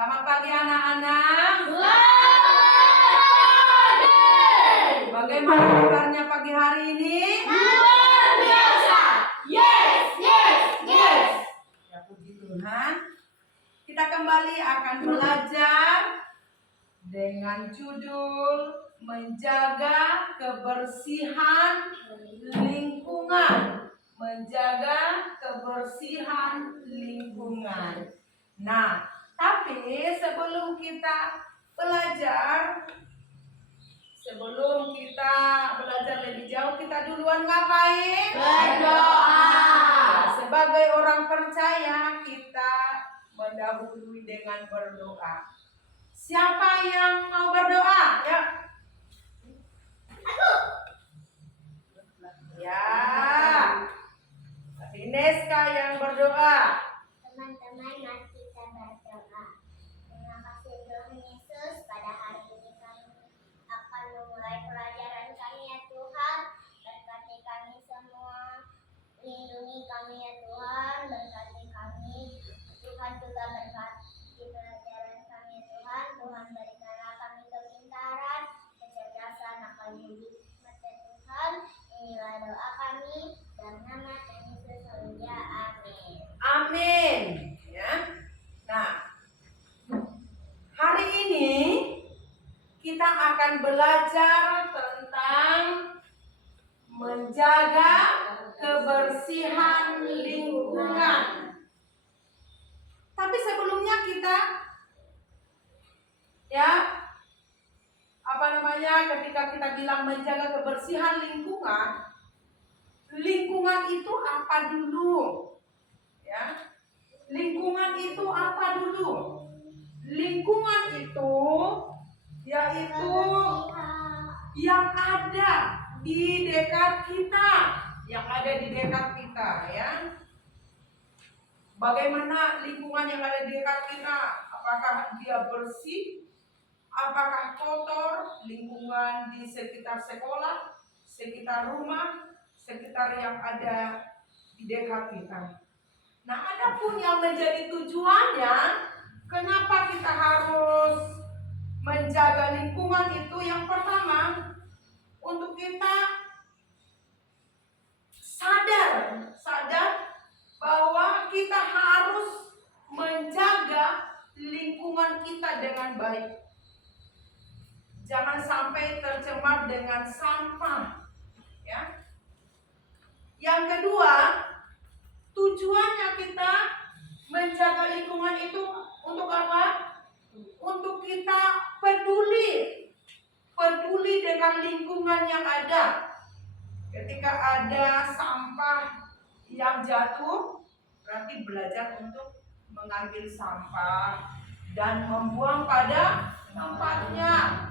Selamat pagi anak-anak. Bagaimana kabarnya pagi hari ini? Luar biasa. Yes, yes, yes. Ya puji Tuhan. Kita kembali akan belajar dengan judul menjaga kebersihan lingkungan. Menjaga kebersihan lingkungan. Nah, tapi sebelum kita belajar lebih jauh, kita duluan ngapain? Berdoa. Sebagai orang percaya, kita mendahului dengan berdoa. Siapa yang mau berdoa? Ya. Aku. Ya. Ineska yang berdoa. Teman-teman, mari kita berdoa. Terima kasih Tuhan Yesus, pada hari ini kami akan memulai pelajaran kami ya Tuhan. Berkati kami semua, lindungi kami ya Tuhan, berkati kami. Tuhan juga berkati pelajaran kami ya Tuhan. Tuhan berikanlah kami kepintaran, kecerdasan, akal budi, hikmat ya Tuhan. Inilah doa kami dalam nama Tuhan Yesus. Haleluya. Amin. Amin. Ya. Nah, hari ini kita akan belajar tentang menjaga kebersihan lingkungan. Tapi sebelumnya kita ketika kita bilang menjaga kebersihan lingkungan, lingkungan itu apa dulu? Ya. Lingkungan itu apa dulu? Lingkungan itu yaitu yang ada di dekat kita, ya. Bagaimana lingkungan yang ada di dekat kita? Apakah dia bersih? Apakah kotor? Lingkungan di sekitar sekolah, sekitar rumah, sekitar yang ada di dekat kita. Nah, adapun yang menjadi tujuannya, kenapa kita harus menjaga lingkungan itu? Yang pertama, untuk kita sadar bahwa kita harus menjaga lingkungan kita dengan baik. Jangan sampai tercemar dengan sampah, ya. Yang kedua, tujuannya kita menjaga lingkungan itu untuk apa? Untuk kita peduli dengan lingkungan yang ada. Ketika ada sampah yang jatuh, berarti belajar untuk mengambil sampah dan membuang pada tempatnya.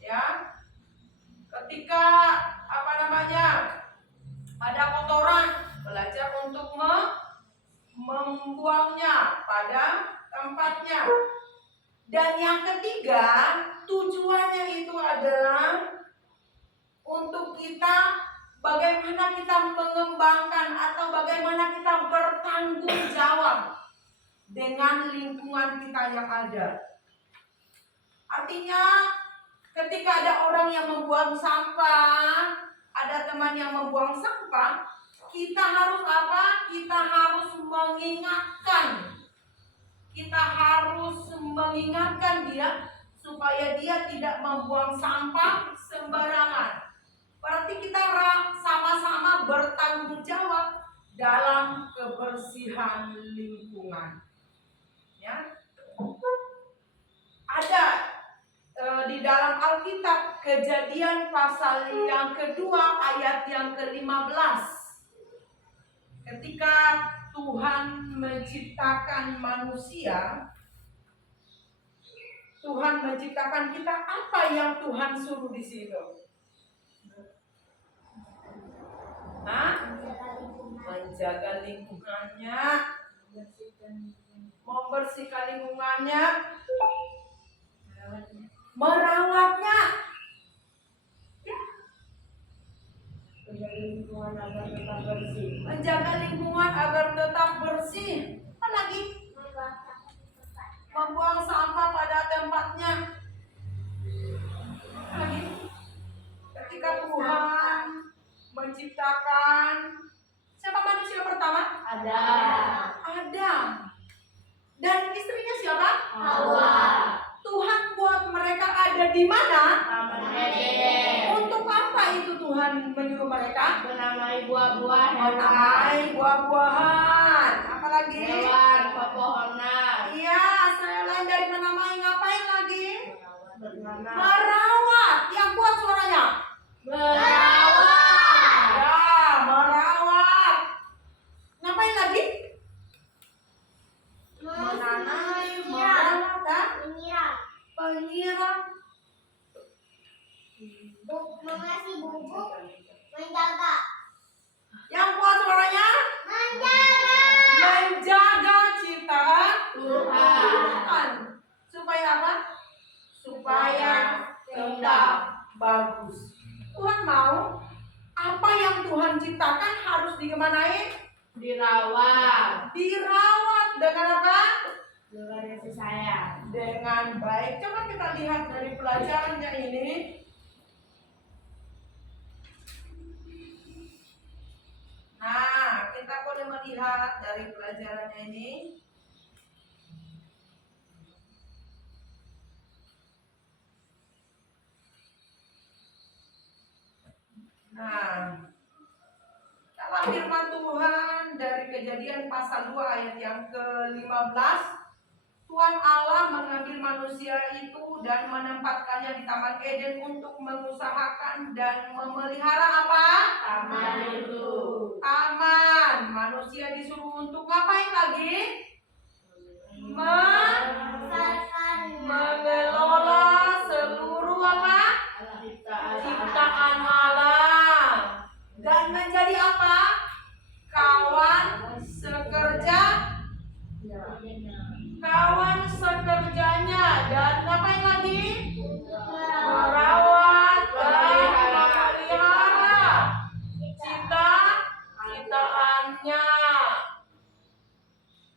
Ya. Ketika ada kotoran, belajar untuk membuangnya pada tempatnya. Dan yang ketiga, tujuannya itu adalah untuk kita bagaimana kita mengembangkan atau bagaimana kita bertanggung jawab dengan lingkungan kita yang ada. Artinya ketika ada orang yang membuang sampah, ada teman yang membuang sampah, kita harus apa? Kita harus mengingatkan dia supaya dia tidak membuang sampah sembarangan. Berarti kita sama-sama bertanggung jawab dalam kebersihan lingkungan. Ya. Ada di dalam Alkitab Kejadian pasal yang kedua ayat yang ke-15. Ketika Tuhan menciptakan manusia, Tuhan menciptakan kita, apa yang Tuhan suruh di situ? Menjaga lingkungannya, membersihkan lingkungannya, merawatnya. Ya. Menjaga lingkungan agar tetap bersih. Menjaga lingkungan agar tetap bersih. Apa lagi? Membuang sampah Dan istrinya siapa? Hawa. Tuhan buat mereka ada di mana? Taman Eden. Untuk apa itu Tuhan menyuruh mereka? Menamai buah-buah, Menamai buah-buahan. Apalagi? hewan, pepohonan. Iya, selain dari menamai ngapain lagi? Bernama Merawat. Yang kuat suaranya. berawat. Ya, merawat. Ngapain lagi? Menanam, merawat, dan menyiram, penyiram. mengasih bubuk, menjaga, Yang kuat suaranya. menjaga, Menjaga ciptaan Tuhan. Tuhan. Supaya apa? Supaya tetap bagus. Tuhan mau apa yang Tuhan ciptakan harus digimanain? Dirawat Dirawat dengan apa? dengan kasih sayang. Dengan baik. Coba kita lihat dari pelajarannya ini. Nah, kita boleh melihat dari pelajarannya ini. Nah, dalam firman Tuhan dari Kejadian pasal 2 ayat yang ke-15, Tuhan Allah mengambil manusia itu dan menempatkannya di Taman Eden untuk mengusahakan dan memelihara apa? Taman itu Taman. Manusia disuruh untuk ngapain lagi? Mengelola seluruh apa? Ciptaan alam. Dan menjadi apa? Kawan sekerja. Kawan sekerjanya. Dan ngapain lagi? Merawat dan memelihara ciptaannya.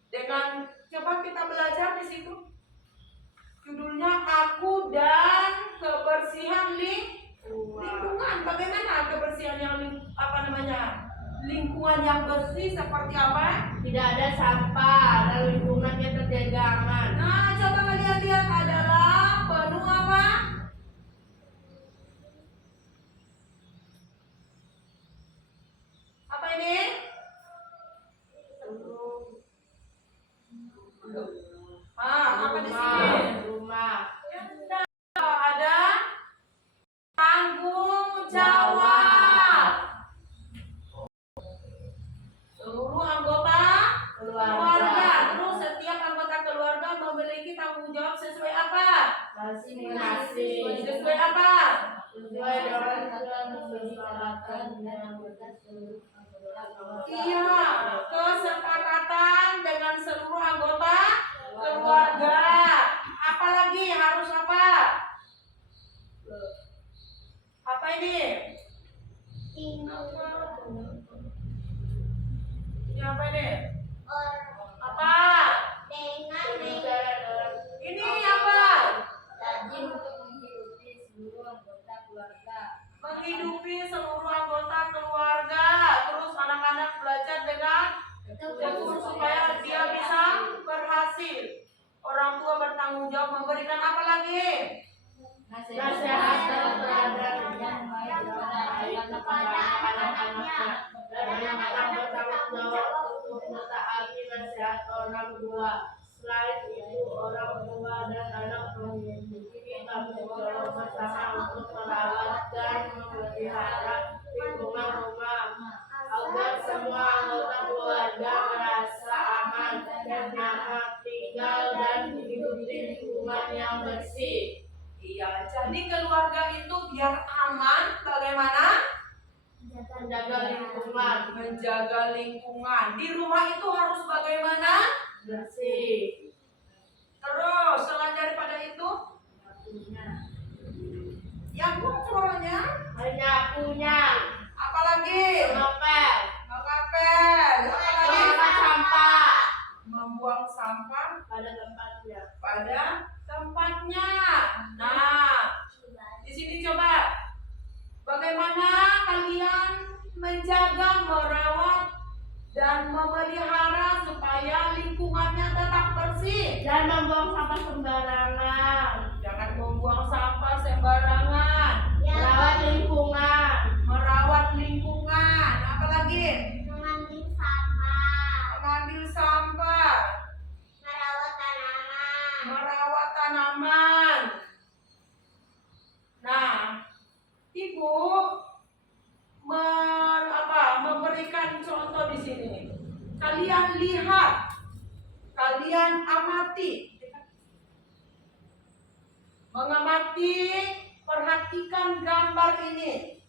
Dengan coba kita belajar di situ. Judulnya Aku dan Kebersihan Lingkungan. Bagaimana kebersihan yang lingkungan yang bersih seperti apa? tidak ada sampah dan lingkungannya terjaga aman. Nah, coba kalian lihat adalah penuh apa? Apa ini? Apa di sini? Rumah. Ada tanggung jawab. Seluruh anggota keluarga. Terus setiap anggota keluarga memiliki tanggung jawab sesuai apa? Masing-masing Sesuai apa? sesuai dengan Tuhan disepakatkan dengan anggota seluruh anggota Iya, kesepakatan dengan seluruh anggota keluarga. Apalagi harus apa? Apa ini? Ini apa ini? Apa? Ini apa? rajin untuk menghidupi seluruh anggota keluarga. Menghidupi seluruh anggota keluarga. Terus anak-anak belajar dengan tekun supaya dia bisa berhasil. Orang tua bertanggung jawab memberikan apa lagi? Nasihat dan teladan yang baik kepada anak-anaknya dan anak-anak bertanggung jawab untuk mentaati nasihat orang tua. Selain itu, orang tua dan anak memiliki tanggung jawab bersama untuk merawat dan memelihara lingkungan rumah agar semua anggota keluarga merasa aman dan nyaman tinggal dan hidup di lingkungan yang bersih. Iya, jadi keluarga itu biar aman. Bagaimana? Menjaga lingkungan Menjaga lingkungan. Di rumah itu harus bagaimana? bersih. Terus selain daripada itu, yang kuat suaranya, Menyapunya, apalagi? mengepel, Mengapel. Apalagi? membuang sampah Membuang sampah pada tempatnya. pada tempatnya. Nah, di sini coba bagaimana kalian menjaga, merawat dan memelihara supaya lingkungannya tetap bersih. sampah sembarangan. Jangan membuang sampah sembarangan. Merawat lingkungan. Merawat lingkungan. Apalagi? Mengambil sampah. Mengambil sampah. Merawat tanaman. Merawat tanaman. Nah, Ibu memberikan contoh di sini. Kalian lihat, kalian amati, mengamati, perhatikan gambar ini.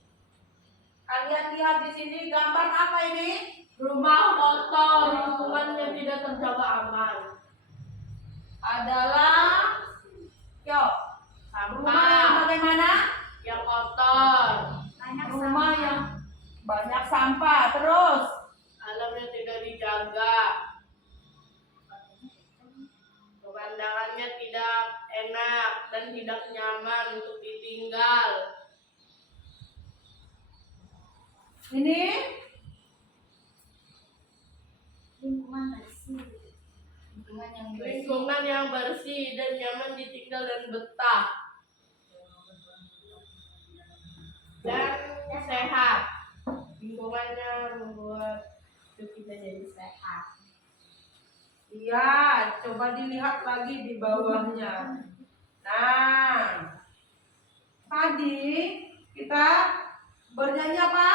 Kalian lihat di sini gambar apa ini? Rumah kotor, lingkungan yang tidak terjaga aman. Adalah, yuk, rumah yang Sampah bagaimana? yang kotor, Rumah yang banyak sampah. Terus, alam yang tidak dijaga, pemandangannya tidak enak dan tidak nyaman untuk ditinggal. ini Lingkungan bersih. Lingkungan yang bersih dan nyaman ditinggal dan betah. Dan sehat. Lingkungannya membuat hidup kita jadi sehat. iya, coba dilihat lagi di bawahnya. Nah, tadi kita bernyanyi apa?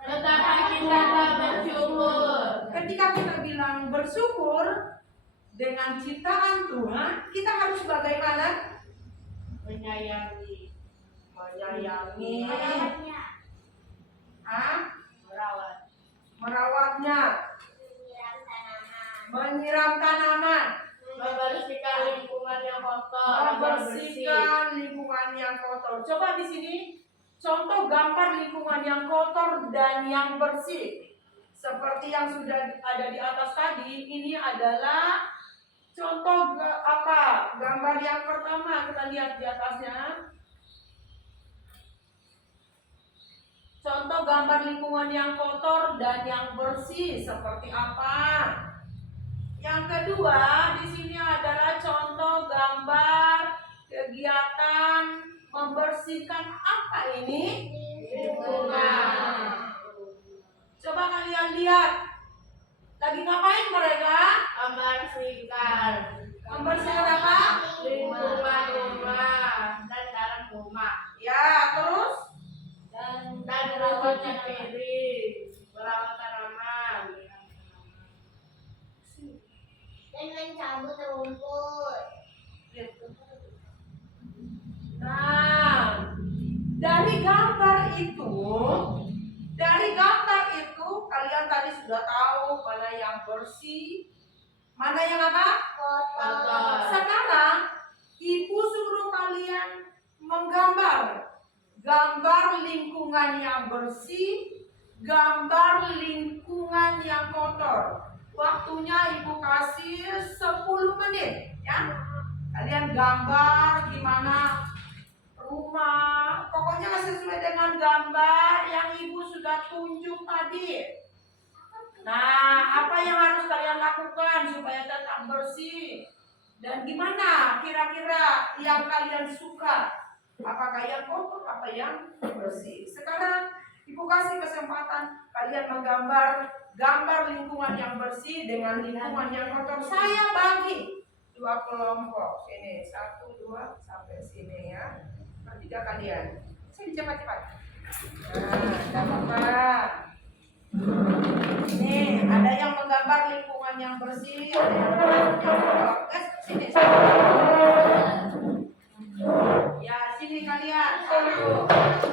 Betapa kita tak bersyukur. Ketika kita bilang bersyukur dengan ciptaan Tuhan, kita harus bagaimana? Menyayangi, Menyayangi, Merawatnya. merawat. merawatnya, Menyiram tanaman. menyiram tanaman, Membersihkan lingkungan yang kotor agar bersih. membersihkan lingkungan yang kotor. Coba di sini contoh gambar lingkungan yang kotor dan yang bersih. Seperti yang sudah ada di atas tadi, ini adalah contoh gambar yang pertama. Kita lihat di atasnya. Contoh gambar lingkungan yang kotor dan yang bersih seperti apa? Yang kedua, di sini adalah contoh gambar kegiatan membersihkan apa ini? Lingkungan. Coba kalian lihat. Lagi ngapain mereka? Membersihkan Membersihkan apa? lingkungan rumah dan dalam rumah. Ya, terus? Dan merawat piring, merawat tanaman. Dan mencabut rumput. Nah, dari gambar itu kalian tadi sudah tahu mana yang bersih, mana yang apa? Kotor. Sekarang Ibu suruh kalian menggambar gambar lingkungan yang bersih, gambar lingkungan yang kotor. Waktunya Ibu kasih 10 menit ya. Kalian gambar gimana rumah, pokoknya sesuai dengan gambar yang Ibu sudah tunjuk tadi. Nah, apa yang harus kalian lakukan supaya tetap bersih? Dan gimana kira-kira yang kalian suka? Apakah yang kotor, apa yang bersih? Sekarang Ibu kasih kesempatan kalian menggambar gambar lingkungan yang bersih dengan lingkungan yang kotor. Saya bagi 2 kelompok. Ini 1, 2 sampai sini ya. Bertiga kalian. Sini cepat-cepat. Nah, tidak apa-apa. Nih, ada yang menggambar lingkungan yang bersih, ada yang menggambar yang kotor. Sini. Ya, sini kalian.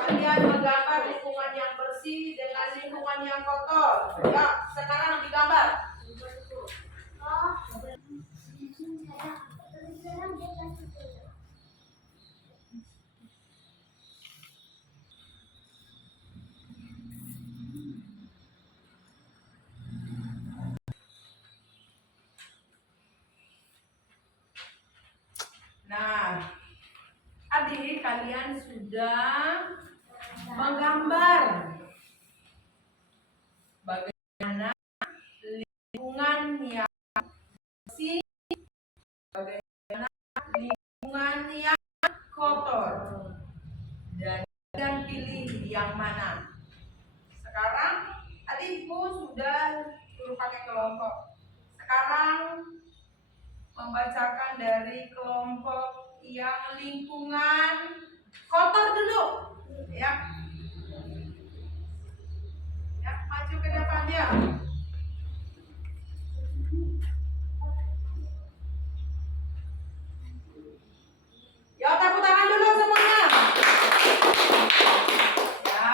Kalian menggambar lingkungan yang bersih dengan lingkungan yang kotor. Ya, sekarang digambar. Nah, adik kalian sudah menggambar bagaimana lingkungan yang bersih, bagaimana kotor. Dan pilih yang mana. Sekarang adikku sudah suruh pakai kelompok. Sekarang membacakan dari kelompok yang lingkungan kotor dulu, ya. Ya, maju ke depan dia. Ya, tepuk tangan dulu semuanya. Ya.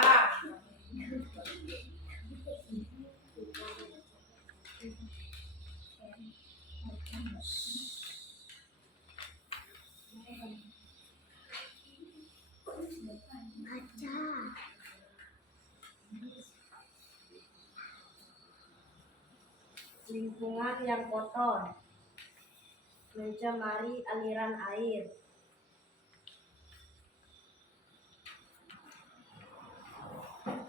Baca. Lingkungan yang kotor, mencemari aliran air.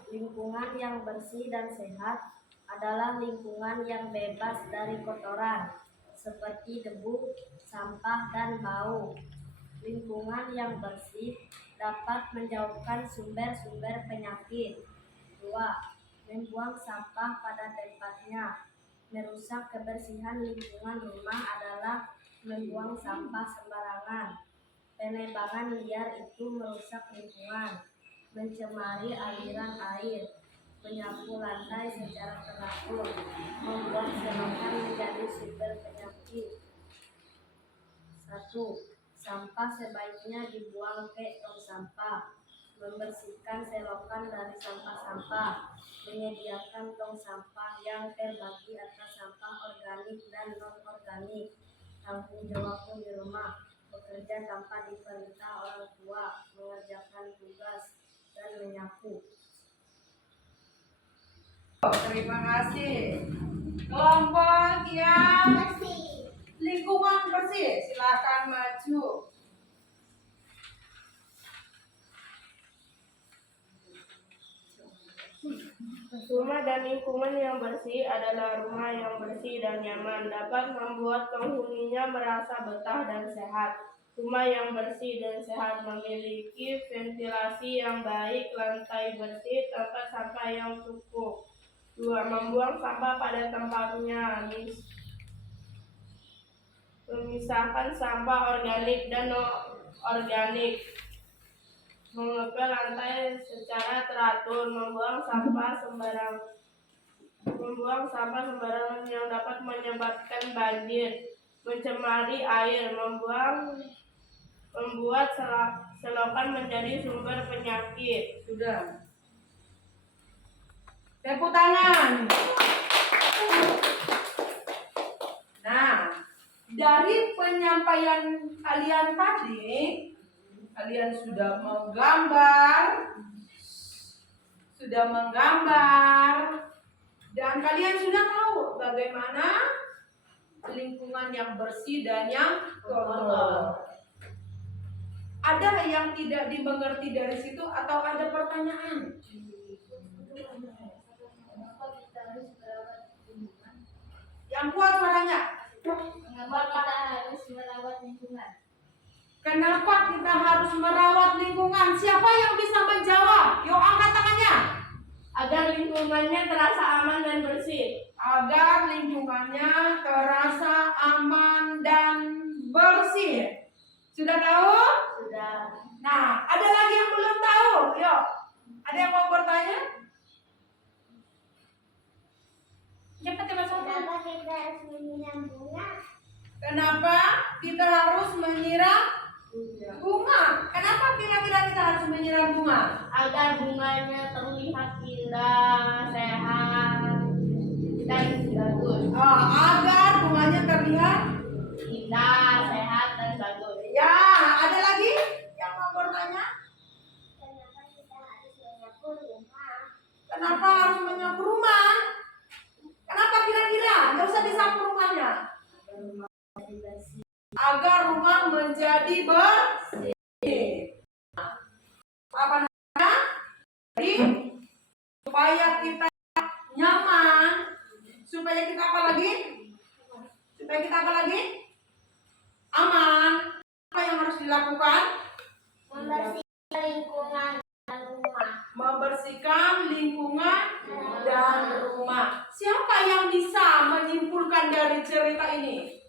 Lingkungan yang bersih dan sehat adalah lingkungan yang bebas dari kotoran seperti debu, sampah, dan bau. Lingkungan yang bersih dapat menjauhkan sumber-sumber penyakit. 2. Membuang sampah pada tempatnya. Merusak kebersihan lingkungan rumah adalah membuang sampah sembarangan. Penebangan liar itu merusak lingkungan, mencemari aliran air, menyapu lantai secara teratur, membuat selokan menjadi sumber penyakit. 1. Sampah sebaiknya dibuang ke tong sampah. Membersihkan selokan dari sampah-sampah. Menyediakan tong sampah yang terbagi atas sampah organik dan non-organik. Tanggung jawabmu di rumah. Bekerja tanpa diperintah orang tua. Mengerjakan tugas dan menyapu. Terima kasih. Kelompok yang Bersih. lingkungan bersih, silakan maju. Rumah dan lingkungan yang bersih adalah rumah yang bersih dan nyaman, dapat membuat penghuninya merasa betah dan sehat. Rumah yang bersih dan sehat memiliki ventilasi yang baik, lantai bersih, tempat sampah yang cukup. 2. Membuang sampah pada tempatnya. Memisahkan sampah organik dan non-organik. Mengepel lantai secara teratur, membuang sampah sembarangan yang dapat menyebabkan banjir, mencemari air, membuat selokan menjadi sumber penyakit. Sudah. Tepuk tangan. Nah, dari penyampaian kalian tadi, kalian sudah menggambar, dan kalian sudah tahu bagaimana lingkungan yang bersih dan yang kotor. Ada yang tidak dimengerti dari situ atau ada pertanyaan? Yang kuat suaranya. Mengapa kita harus merawat lingkungan? Kenapa kita harus merawat lingkungan? Siapa yang bisa menjawab? Yuk angkat tangannya. Agar lingkungannya terasa aman dan bersih. Agar lingkungannya terasa aman dan bersih. Sudah tahu? Sudah. Nah, ada lagi yang belum tahu? Yuk. Ada yang mau bertanya? Cepat Mas. Kenapa kita harus menyiram bunga? Kenapa kita harus menyiram bunga? Kenapa kira-kira kita harus menyiram bunga? Agar bunganya terlihat indah, sehat, dan bagus. Agar bunganya terlihat Indah, sehat, dan bagus. ya. Ada lagi yang mau bertanya? Kenapa kita harus menyapu rumah? Kenapa harus menyapu rumah? Kenapa kira-kira? Nggak usah disapu rumahnya. Agar rumah menjadi bersih. Apa namanya? Jadi supaya kita nyaman, supaya kita apa lagi? Supaya kita apa lagi? Aman. Apa yang harus dilakukan? Membersihkan lingkungan dan rumah. Membersihkan lingkungan dan rumah. Siapa yang bisa menyimpulkan dari cerita ini?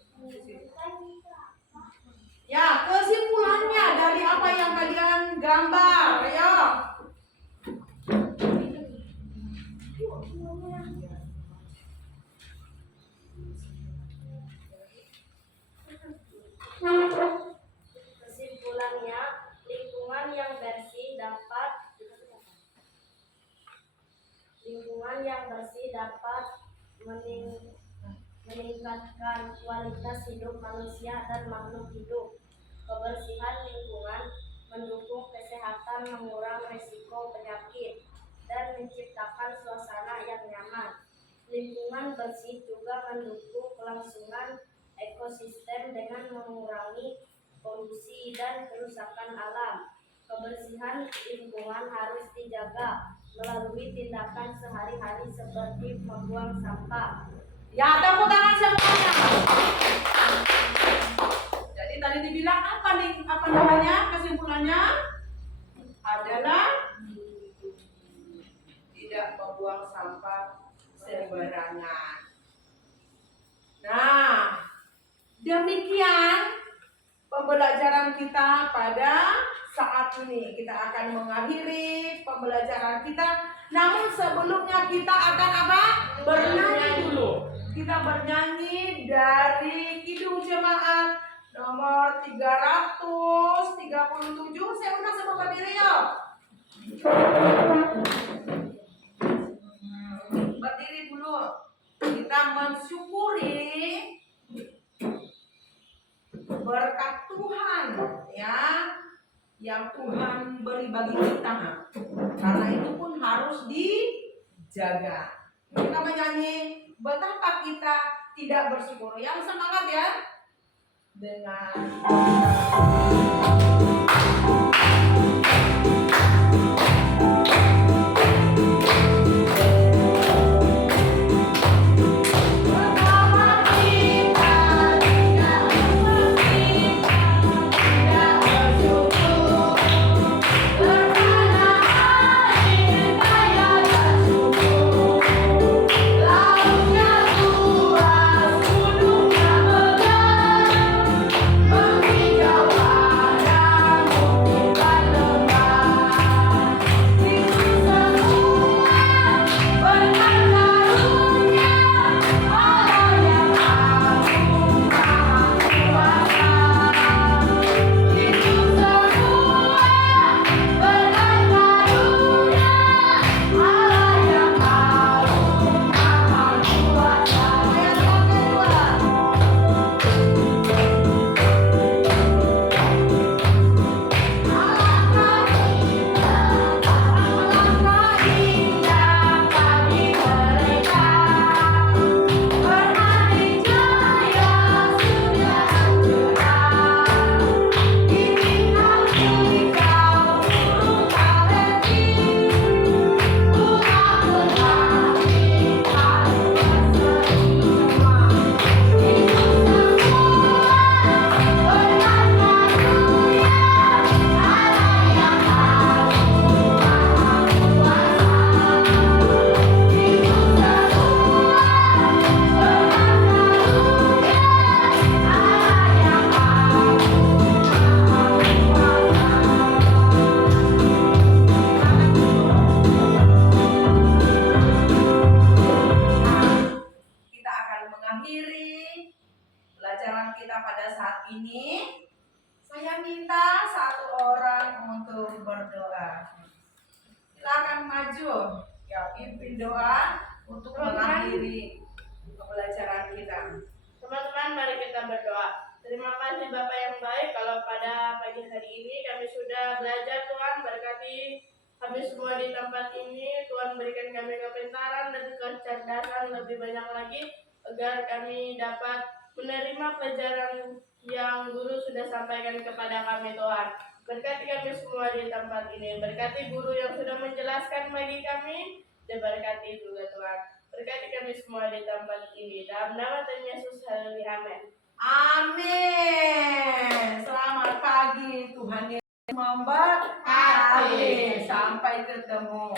Ya, kesimpulannya dari apa yang kalian gambar, ayo. Kesimpulannya, lingkungan yang bersih dapat meningkatkan kualitas hidup manusia dan makhluk hidup. Kebersihan lingkungan mendukung kesehatan, mengurangi risiko penyakit, dan menciptakan suasana yang nyaman. Lingkungan bersih juga mendukung kelangsungan ekosistem dengan mengurangi polusi dan kerusakan alam. Kebersihan lingkungan harus dijaga melalui tindakan sehari-hari seperti membuang sampah. Ya, tepuk tangan semuanya. Jadi tadi dibilang apa namanya? Kesimpulannya adalah tidak membuang sampah sembarangan. Nah, demikian pembelajaran kita pada saat ini. Kita akan mengakhiri pembelajaran kita. Namun sebelumnya kita akan apa? Bernyanyi dulu. Kita bernyanyi dari Kidung Jemaat nomor 337. Saya undang semua berdiri ya. Berdiri dulu. Kita mensyukuri berkat Tuhan ya, yang Tuhan beri bagi kita. Karena itu pun harus dijaga. Kita menyanyi betapa kita tidak bersyukur. Yang semangat ya. Dengan pimpin doa untuk mengakhiri pembelajaran kita. Teman-teman, mari kita berdoa. Terima kasih Bapak yang baik, kalau pada pagi hari ini kami sudah belajar. Tuhan berkati kami semua di tempat ini. Tuhan berikan kami kepintaran dan kecerdasan lebih banyak lagi, agar kami dapat menerima pelajaran yang guru sudah sampaikan kepada kami. Tuhan berkati kami semua di tempat ini. Berkati guru yang sudah menjelaskan bagi kami, dan berkati juga Tuhan. Berkati kami semua di tempat ini. Dalam nama Tuhan Yesus, haleluya, amin. Amin. Selamat pagi Tuhan. memberkati. Sampai ketemu.